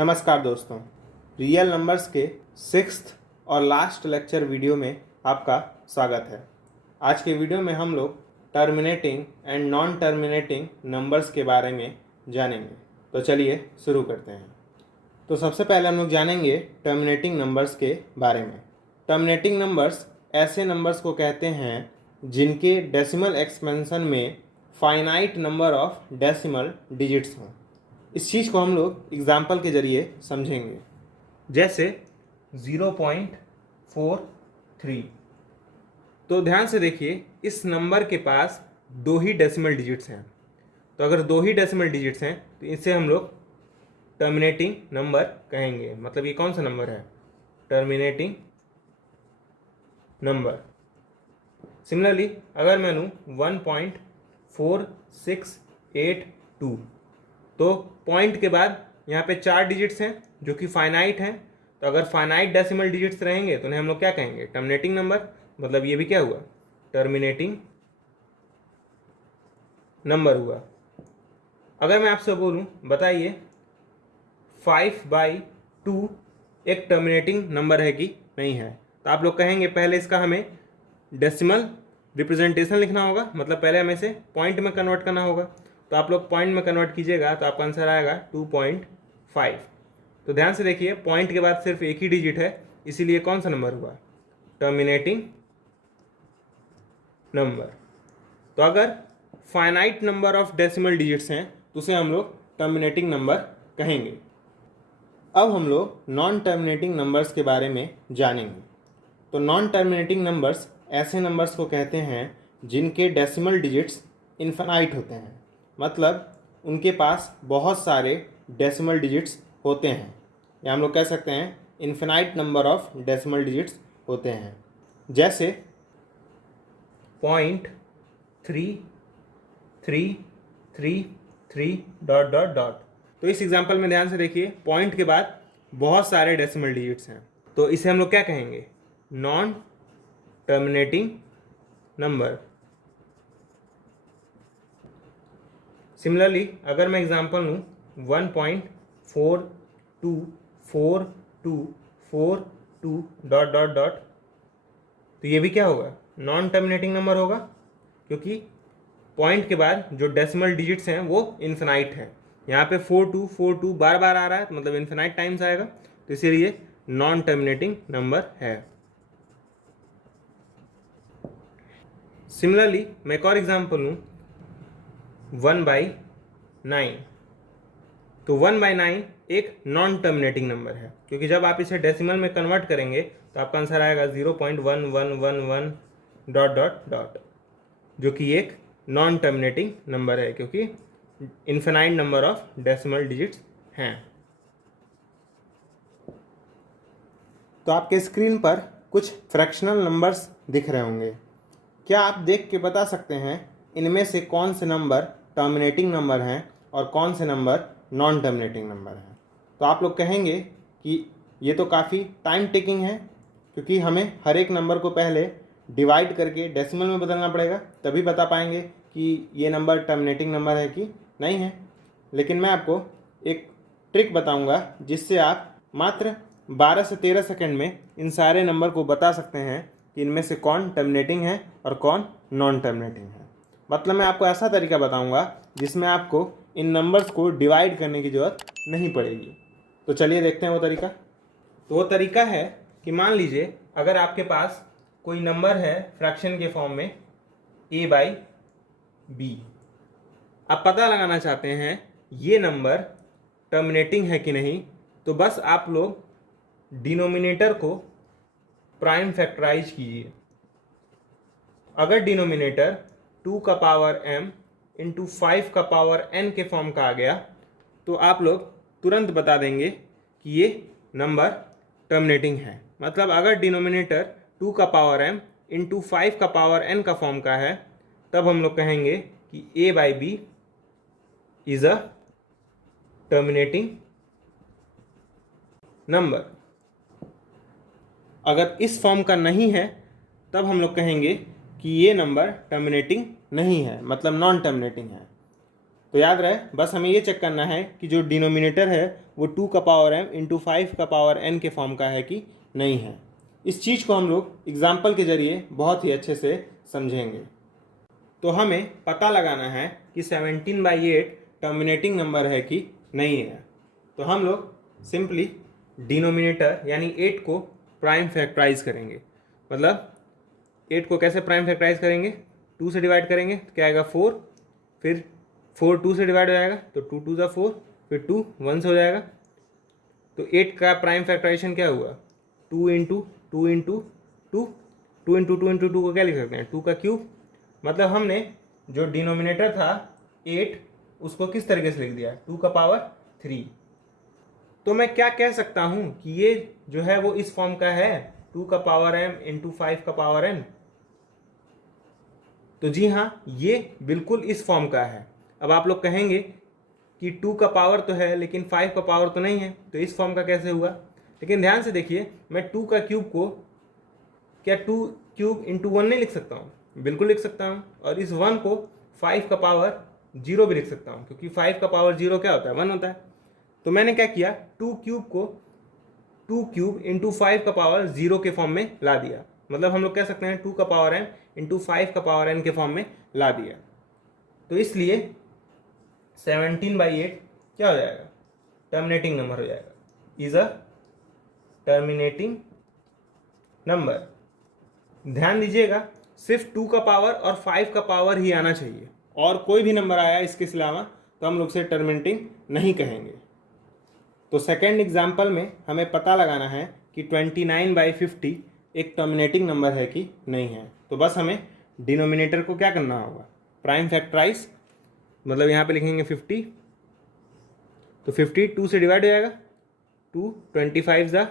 नमस्कार दोस्तों, real numbers के 6th और लास्ट लेक्चर वीडियो में आपका स्वागत है। आज के वीडियो में हम लोग terminating and non terminating numbers के बारे में जानेंगे। तो चलिए शुरू करते हैं। तो सबसे पहले हम लोग जानेंगे टर्मिनेटिंग नंबर्स के बारे में। टर्मिनेटिंग नंबर्स ऐसे नंबर्स को कहते हैं जिनके डेसिमल एक्सपेंशन में finite number of decimal digits हों। इस चीज़ को हम लोग एग्जाम्पल के ज़रिए समझेंगे, जैसे 0.43। तो ध्यान से देखिए, इस नंबर के पास दो ही डेसिमल डिजिट्स हैं। तो अगर दो ही डेसिमल डिजिट्स हैं तो इसे हम लोग टर्मिनेटिंग नंबर कहेंगे। मतलब ये कौन सा नंबर है? Terminating number. सिमिलरली अगर मैं लूँ 1.4682, तो पॉइंट के बाद यहाँ पे 4 डिजिट्स हैं जो कि फाइनाइट हैं। तो अगर फाइनाइट डेसिमल डिजिट्स रहेंगे तो उन्हें हम लोग क्या कहेंगे? Terminating number. मतलब ये भी क्या हुआ? टर्मिनेटिंग नंबर हुआ। अगर मैं आपसे बोलूँ, बताइए 5/2 एक टर्मिनेटिंग नंबर है कि नहीं है? तो आप लोग कहेंगे पहले इसका हमें डेसिमल रिप्रेजेंटेशन लिखना होगा, मतलब पहले हमें इसे पॉइंट में कन्वर्ट करना होगा। तो आप लोग पॉइंट में कन्वर्ट कीजिएगा तो आपका आंसर आएगा 2.5। तो ध्यान से देखिए, पॉइंट के बाद सिर्फ एक ही डिजिट है, इसीलिए कौन सा नंबर हुआ? Terminating number. तो अगर finite number of decimal digits हैं तो उसे हम लोग टर्मिनेटिंग नंबर कहेंगे। अब हम लोग नॉन टर्मिनेटिंग नंबर्स के बारे में जानेंगे। तो नॉन टर्मिनेटिंग नंबर्स ऐसे नंबर्स को कहते हैं जिनके डेसिमल डिजिट्स इन्फिनाइट होते हैं। मतलब उनके पास बहुत सारे डेसिमल डिजिट्स होते हैं, या हम लोग कह सकते हैं infinite number of decimal digits होते हैं। जैसे 0.3333... तो इस एग्जांपल में ध्यान से देखिए, पॉइंट के बाद बहुत सारे डेसिमल डिजिट्स हैं, तो इसे हम लोग क्या कहेंगे? Non terminating number. सिमिलरली अगर मैं एग्जांपल लूँ 1.424242... तो ये भी क्या होगा? नॉन टर्मिनेटिंग नंबर होगा, क्योंकि पॉइंट के बाद जो डेसिमल डिजिट्स हैं वो इन्फिनाइट है। यहाँ पे 4242 बार बार आ रहा है, तो मतलब इन्फिनाइट टाइम्स आएगा, तो इसीलिए नॉन टर्मिनेटिंग नंबर है। सिमिलरली मैं एक और एग्जांपल लूँ 1/9। तो 1/9 एक नॉन टर्मिनेटिंग नंबर है, क्योंकि जब आप इसे डेसिमल में कन्वर्ट करेंगे तो आपका आंसर आएगा 0.1111... जो कि एक नॉन टर्मिनेटिंग नंबर है, क्योंकि infinite number of decimal digits हैं। तो आपके स्क्रीन पर कुछ फ्रैक्शनल नंबर्स दिख रहे होंगे। क्या आप देख के बता सकते हैं इनमें से कौन से नंबर टर्मिनेटिंग नंबर हैं और कौन से नंबर नॉन टर्मिनेटिंग नंबर हैं? तो आप लोग कहेंगे कि ये तो काफ़ी टाइम टेकिंग है, क्योंकि हमें हर एक नंबर को पहले डिवाइड करके डेसिमल में बदलना पड़ेगा, तभी बता पाएंगे कि ये नंबर टर्मिनेटिंग नंबर है कि नहीं है। लेकिन मैं आपको एक ट्रिक बताऊंगा जिससे आप मात्र 12 से 13 सेकंड में इन सारे नंबर को बता सकते हैं कि इनमें से कौन टर्मिनेटिंग है और कौन नॉन टर्मिनेटिंग है। मतलब मैं आपको ऐसा तरीका बताऊंगा जिसमें आपको इन नंबर्स को डिवाइड करने की ज़रूरत नहीं पड़ेगी। तो चलिए देखते हैं वो तरीका। तो वो तरीका है कि मान लीजिए अगर आपके पास कोई नंबर है फ्रैक्शन के फॉर्म में a/b, आप पता लगाना चाहते हैं ये नंबर टर्मिनेटिंग है कि नहीं, तो बस आप लोग डिनोमिनेटर को प्राइम फैक्टराइज कीजिए। अगर डिनोमिनेटर 2 का पावर m इंटू 5 का पावर n के फॉर्म का आ गया तो आप लोग तुरंत बता देंगे कि ये नंबर टर्मिनेटिंग है। मतलब अगर डिनोमिनेटर 2 का पावर m इंटू 5 का पावर n का फॉर्म का है, तब हम लोग कहेंगे कि a/b is a terminating number. अगर इस फॉर्म का नहीं है तब हम लोग कहेंगे कि ये नंबर टर्मिनेटिंग नहीं है, मतलब नॉन टर्मिनेटिंग है। तो याद रहे, बस हमें ये चेक करना है कि जो डिनोमिनेटर है वो 2 का पावर m इंटू 5 का पावर n के फॉर्म का है कि नहीं है। इस चीज़ को हम लोग एग्जाम्पल के ज़रिए बहुत ही अच्छे से समझेंगे। तो हमें पता लगाना है कि 17/8 टर्मिनेटिंग नंबर है कि नहीं है। तो हम लोग सिंपली डिनोमिनेटर यानी 8 को प्राइम फैक्टराइज करेंगे। मतलब 8 को कैसे प्राइम फैक्टराइज करेंगे, 2 से डिवाइड करेंगे तो क्या आएगा 4, फिर 4 2 से डिवाइड हो जाएगा तो 2 2 ज़ा 4, फिर 2 1 से हो जाएगा। तो 8 का प्राइम फैक्टराइजेशन क्या हुआ, 2 इंटू 2 इंटू 2, 2 इंटू 2 इंटू 2 को क्या लिख सकते हैं, 2 का क्यूब। मतलब हमने जो डिनोमिनेटर था 8 उसको किस तरीके से लिख दिया, 2 का पावर 3। तो मैं क्या कह सकता हूँ कि ये जो है वो इस फॉर्म का है, 2 का पावर m इंटू 5 का पावर n। तो जी हाँ, ये बिल्कुल इस फॉर्म का है। अब आप लोग कहेंगे कि 2 का पावर तो है लेकिन 5 का पावर तो नहीं है, तो इस फॉर्म का कैसे हुआ। लेकिन ध्यान से देखिए, मैं 2 का क्यूब को क्या 2 क्यूब इंटू 1 नहीं लिख सकता हूँ, बिल्कुल लिख सकता हूँ। और इस 1 को 5 का पावर 0 भी लिख सकता हूँ, क्योंकि 5 का पावर 0 क्या होता है, 1 होता है। तो मैंने क्या किया, 2 क्यूब को 2 क्यूब इंटू 5 का पावर 0 के फॉर्म में ला दिया। मतलब हम लोग कह सकते हैं 2 का पावर m इंटू 5 का पावर n के फॉर्म में ला दिया। तो इसलिए 17/8 क्या हो जाएगा, टर्मिनेटिंग नंबर हो जाएगा, इज अ टर्मिनेटिंग नंबर। ध्यान दीजिएगा, सिर्फ 2 का पावर और 5 का पावर ही आना चाहिए, और कोई भी नंबर आया इसके अलावा तो हम लोग से टर्मिनेटिंग नहीं कहेंगे। तो सेकेंड एग्जाम्पल में हमें पता लगाना है कि 29/50 एक टर्मिनेटिंग नंबर है कि नहीं है। तो बस हमें डिनोमिनेटर को क्या करना होगा, प्राइम फैक्टराइज। मतलब यहाँ पे लिखेंगे 50, तो 50 2 से डिवाइड हो जाएगा, 2 25 ज़ा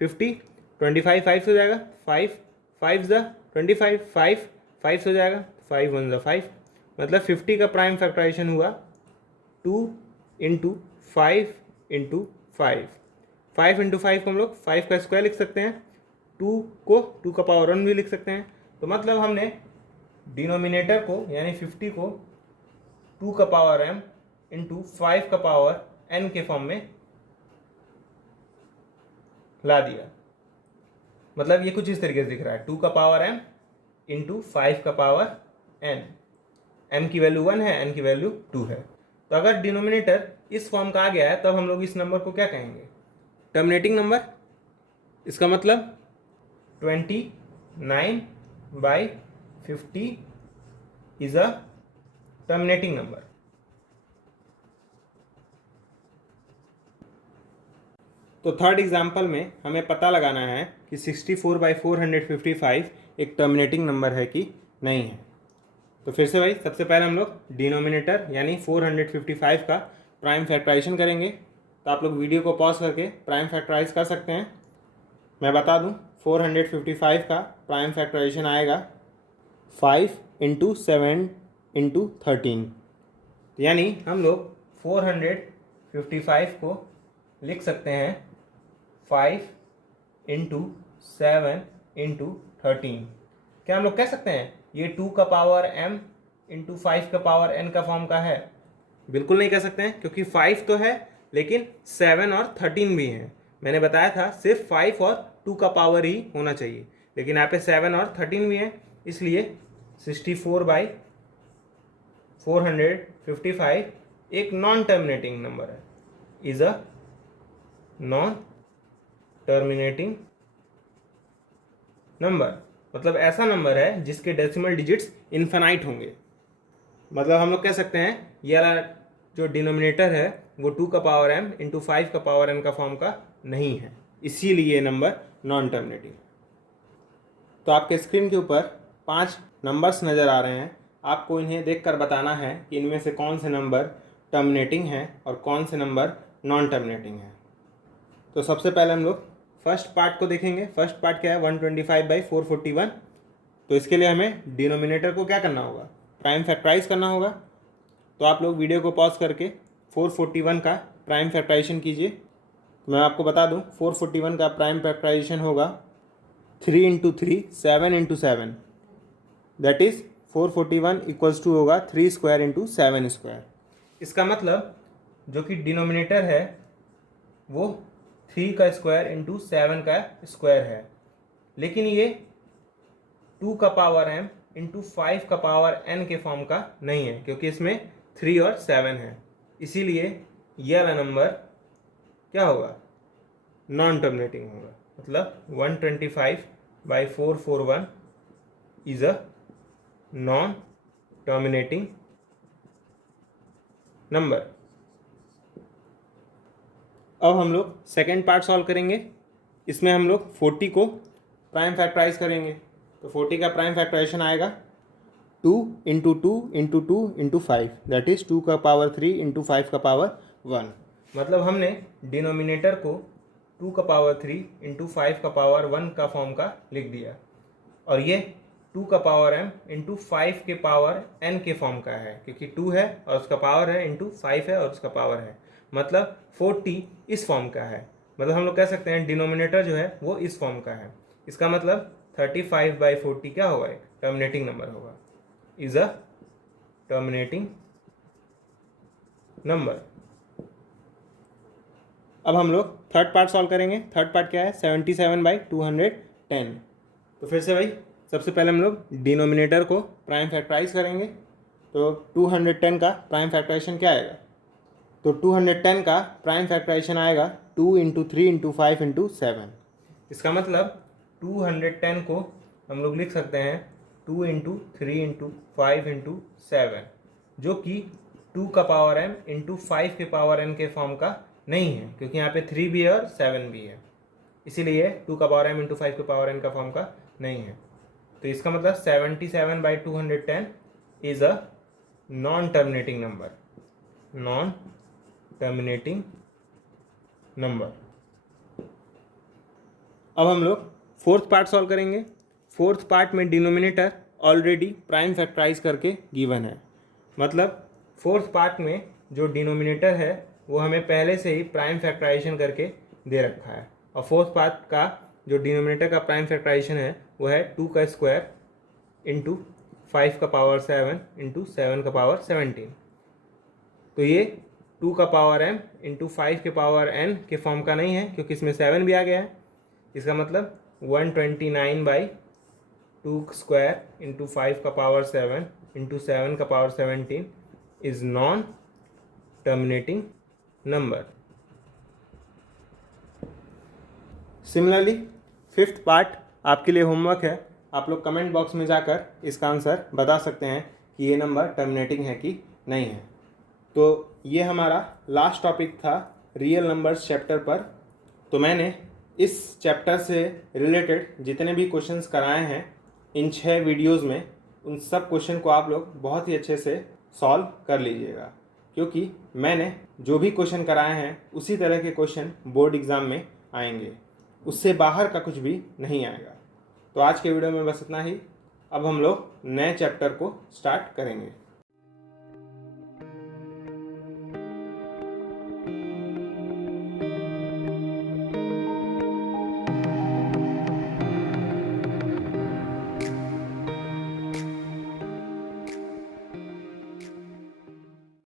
50, 25 5 से हो जाएगा, 5 5 ज़ा 25, 5 5 से हो जाएगा, 5 1 ज़ा 5। मतलब 50 का प्राइम फैक्टराइजेशन हुआ 2 इंटू 5 इंटू 5। 5 इंटू 5 को हम लोग 5 का स्क्वायर लिख सकते हैं, 2 को 2 का पावर 1 भी लिख सकते हैं। तो मतलब हमने डिनोमिनेटर को यानी 50 को 2 का पावर m इंटू 5 का पावर n के फॉर्म में ला दिया। मतलब ये कुछ इस तरीके से दिख रहा है, 2 का पावर m इंटू 5 का पावर n। m की वैल्यू 1 है, n की वैल्यू 2 है। तो अगर डिनोमिनेटर इस फॉर्म का आ गया है तब हम लोग इस नंबर को क्या कहेंगे, टर्मिनेटिंग नंबर। इसका मतलब 29/50 इज अ टर्मिनेटिंग नंबर। तो थर्ड एग्जाम्पल में हमें पता लगाना है कि 64/455 एक टर्मिनेटिंग नंबर है कि नहीं है। तो फिर से भाई, सबसे पहले हम लोग डिनोमिनेटर यानी 455 का प्राइम फैक्टराइजेशन करेंगे। तो आप लोग वीडियो को पॉज करके प्राइम फैक्टराइज कर सकते हैं। मैं बता दूं, 455 का प्राइम फैक्टराइजेशन आएगा 5 इंटू 7 इंटू 13। यानी हम लोग 455 को लिख सकते हैं 5 इंटू 7 इंटू 13। क्या हम लोग कह सकते हैं ये 2 का पावर m इंटू 5 का पावर n का फॉर्म का है? बिल्कुल नहीं कह सकते हैं, क्योंकि 5 तो है लेकिन 7 और 13 भी हैं। मैंने बताया था सिर्फ 5 और 2 का पावर ही होना चाहिए, लेकिन यहाँ पे 7 और 13 भी हैं। इसलिए 64/455 एक नॉन टर्मिनेटिंग नंबर है, is a non terminating number. मतलब ऐसा नंबर है जिसके डेसिमल डिजिट्स इन्फिनाइट होंगे। मतलब हम लोग कह सकते हैं ये वाला जो डिनोमिनेटर है वो 2 का पावर m इंटू 5 का पावर n का फॉर्म का नहीं है, इसीलिए ये नंबर नॉन टर्मिनेटिंग। तो आपके स्क्रीन के ऊपर 5 नंबर्स नज़र आ रहे हैं। आपको इन्हें देखकर बताना है कि इनमें से कौन से नंबर टर्मिनेटिंग हैं और कौन से नंबर नॉन टर्मिनेटिंग हैं। तो सबसे पहले हम लोग फर्स्ट पार्ट को देखेंगे। फर्स्ट पार्ट क्या है, 125/441। तो इसके लिए हमें डिनोमिनेटर को क्या करना होगा, प्राइम फैक्टराइज करना होगा। तो आप लोग वीडियो को पॉज करके 441 का प्राइम फैक्टराइजेशन कीजिए। मैं आपको बता दूं 441 का प्राइम फैक्टराइजेशन होगा 3 into 3 7 into 7, that is 441 equals to होगा 3 स्क्वायर इंटू 7 स्क्वायर। इसका मतलब जो कि डिनोमिनेटर है वो 3 का स्क्वायर इंटू 7 का स्क्वायर है, लेकिन ये 2 का पावर m इंटू 5 का पावर n के फॉर्म का नहीं है, क्योंकि इसमें 3 और 7 है। इसीलिए ये वाला नंबर क्या होगा, नॉन टर्मिनेटिंग होगा। मतलब 125/441 is a non terminating number. अब हम लोग सेकेंड पार्ट सॉल्व करेंगे। इसमें हम लोग 40 को प्राइम फैक्टराइज करेंगे। तो 40 का प्राइम फैक्टराइजेशन आएगा 2 into 2 into 2 into 5, that is 2 का पावर 3 इंटू 5 का पावर 1। मतलब हमने डिनोमिनेटर को 2 का पावर 3 इंटू 5 का पावर 1 का फॉर्म का लिख दिया, और ये 2 का पावर m इंटू 5 के पावर n के फॉर्म का है, क्योंकि 2 है और उसका पावर है इंटू 5 है और उसका पावर है। मतलब 40 इस फॉर्म का है। मतलब हम लोग कह सकते हैं डिनोमिनेटर जो है वो इस फॉर्म का है। इसका मतलब 35/40 क्या होगा, एक टर्मिनेटिंग नंबर होगा, इज अ टर्मिनेटिंग नंबर। अब हम लोग थर्ड पार्ट सॉल्व करेंगे। थर्ड पार्ट क्या है, 77/210। तो फिर से भाई सबसे पहले हम लोग डिनोमिनेटर को प्राइम फैक्टराइज करेंगे। तो 210 का प्राइम फैक्टराइजेशन क्या आएगा, तो 210 का प्राइम फैक्टराइजेशन आएगा 2 इंटू 3 इंटू 5 इंटू 7। इसका मतलब 210 को हम लोग लिख सकते हैं 2 इंटू 3 इंटू 5 इंटू 7, जो कि 2 का पावर m इंटू 5 के पावर n के फॉर्म का नहीं है, क्योंकि यहाँ पे 3 भी है और 7 भी है, इसीलिए 2 का पावर m इंटू 5 के पावर n का फॉर्म का नहीं है। तो इसका मतलब 77/210 is a non terminating number, non terminating number. अब हम लोग फोर्थ पार्ट सॉल्व करेंगे। फोर्थ पार्ट में डिनोमिनेटर ऑलरेडी प्राइम फैक्टराइज करके गिवन है। मतलब फोर्थ पार्ट में जो डिनोमिनेटर है वो हमें पहले से ही प्राइम फैक्टराइजेशन करके दे रखा है, और फोर्थ पार्ट का जो डिनोमिनेटर का प्राइम फैक्टराइजेशन है वो है 2 का स्क्वायर इंटू 5 का पावर 7 इंटू 7 का पावर 17। तो ये 2 का पावर m इंटू 5 के पावर n के फॉर्म का नहीं है, क्योंकि इसमें 7 भी आ गया है। इसका मतलब 129/2 स्क्वायर इंटू 5 का पावर 7 इंटू 7 का power 17 is non terminating number. Similarly fifth part आपके लिए होमवर्क है। आप लोग कमेंट बॉक्स में जाकर इसका आंसर बता सकते हैं कि ये नंबर टर्मिनेटिंग है कि नहीं है। तो ये हमारा लास्ट टॉपिक था रियल नंबर्स चैप्टर पर। तो मैंने इस चैप्टर से रिलेटेड जितने भी क्वेश्चंस कराए हैं इन 6 वीडियोस में, उन सब क्वेश्चन को आप लोग बहुत ही अच्छे से सॉल्व कर लीजिएगा, क्योंकि मैंने जो भी क्वेश्चन कराए हैं उसी तरह के क्वेश्चन बोर्ड एग्ज़ाम में आएंगे, उससे बाहर का कुछ भी नहीं आएगा। तो आज के वीडियो में बस इतना ही। अब हम लोग नए चैप्टर को स्टार्ट करेंगे।